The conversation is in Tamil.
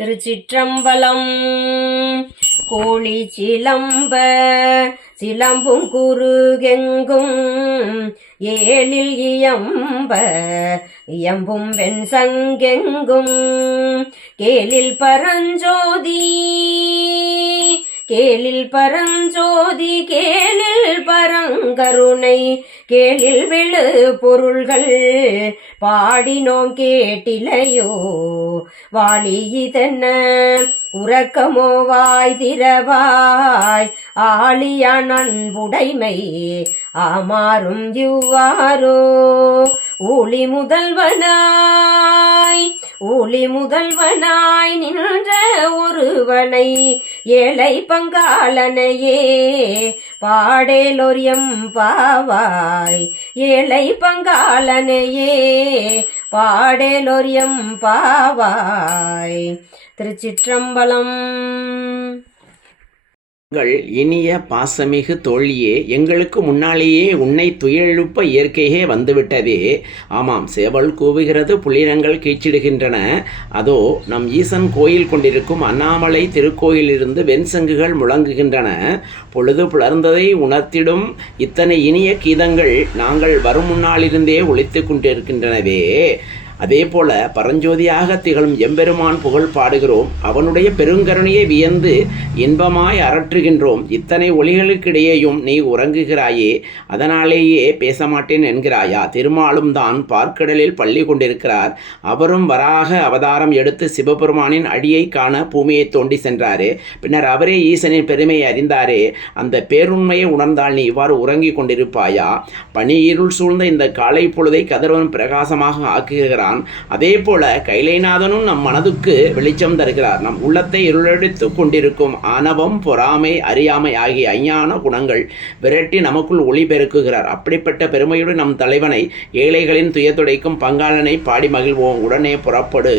திருச்சிற்றம்பலம். கோழி சிலம்ப சிலம்பும் குறுகெங்கும் ஏழில் இயம்ப இயம்பும் வெண் சங்கெங்கும் கேளில் பரஞ்சோதி கேளில் பரஞ்சோதி கேளில் பரங்கருணை கேளில் விழு பொருள்கள் பாடினோம் கேட்டிலையோ. வாளி இதென்ன? உறக்கமோ வாய் திரவாய் ஆளியான் அன்புடைமை ஆமாறும் இவ்வாறோ. ஊழி முதல்வனாய் ஊழி முதல்வனாய் நின்ற ஒருவனை ஏழை பங்காளனையே பாடேலொரியம் பாவாய் ஏழை பங்காளனையே பாடேலொரியம் பாவாய் திருச்சிற்றம்பலம் எங்கள் இனிய பாசமிகு தோழியே எங்களுக்கு முன்னாலேயே உன்னை துயெழுப்ப இயற்கையே வந்துவிட்டதே. ஆமாம் சேவல் கூவுகிறது புள்ளினங்கள் கீச்சிடுகின்றன அதோ நம் ஈசன் கோயில் கொண்டிருக்கும் அண்ணாமலை திருக்கோயிலிருந்து வெண்சங்குகள் முழங்குகின்றன. பொழுது புலர்ந்ததை உணர்த்திடும் இத்தனை இனிய கீதங்கள் நாங்கள் வரும் முன்னாலிருந்தே ஒழித்து கொண்டிருக்கின்றனவே. அதே போல பரஞ்சோதியாக திகழும் எம்பெருமான் புகழ் பாடுகிறோம். அவனுடைய பெருங்கருணையை வியந்து இன்பமாய் அரற்றுகின்றோம் இத்தனை ஒளிகளுக்கிடையேயும் நீ உறங்குகிறாயே அதனாலேயே பேச மாட்டேன் என்கிறாயா? திருமாலும் தான் பார்க்கடலில் பள்ளி கொண்டிருக்கிறார். அவரும் வராக அவதாரம் எடுத்து சிவபெருமானின் அடியை காண பூமியை தோண்டி சென்றாரே. பின்னர் அவரே ஈசனின் பெருமையை அறிந்தாரே. அந்த பேருண்மையை உணர்ந்தால் நீ இவ்வாறு உறங்கிக் கொண்டிருப்பாயா? பனி இருள் சூழ்ந்த இந்த காலை பொழுதை கதிரவன் பிரகாசமாக ஆக்குகிறார். தருகிறான் அதே போல கைலைநாதனும் நம் மனதுக்கு வெளிச்சம் தருகிறார். நம் உள்ளத்தை இருளடித்து கொண்டிருக்கும் ஆணவம் பொறாமை அறியாமை ஆகிய ஐஞான குணங்கள் விரட்டி நமக்குள் ஒளி பெருக்குகிறார். அப்படிப்பட்ட பெருமையுடன் நம் தலைவனை ஏழைகளின் துயத்துடைக்கும் பங்காளனை பாடி மகிழ்வோம். உடனே புறப்படு.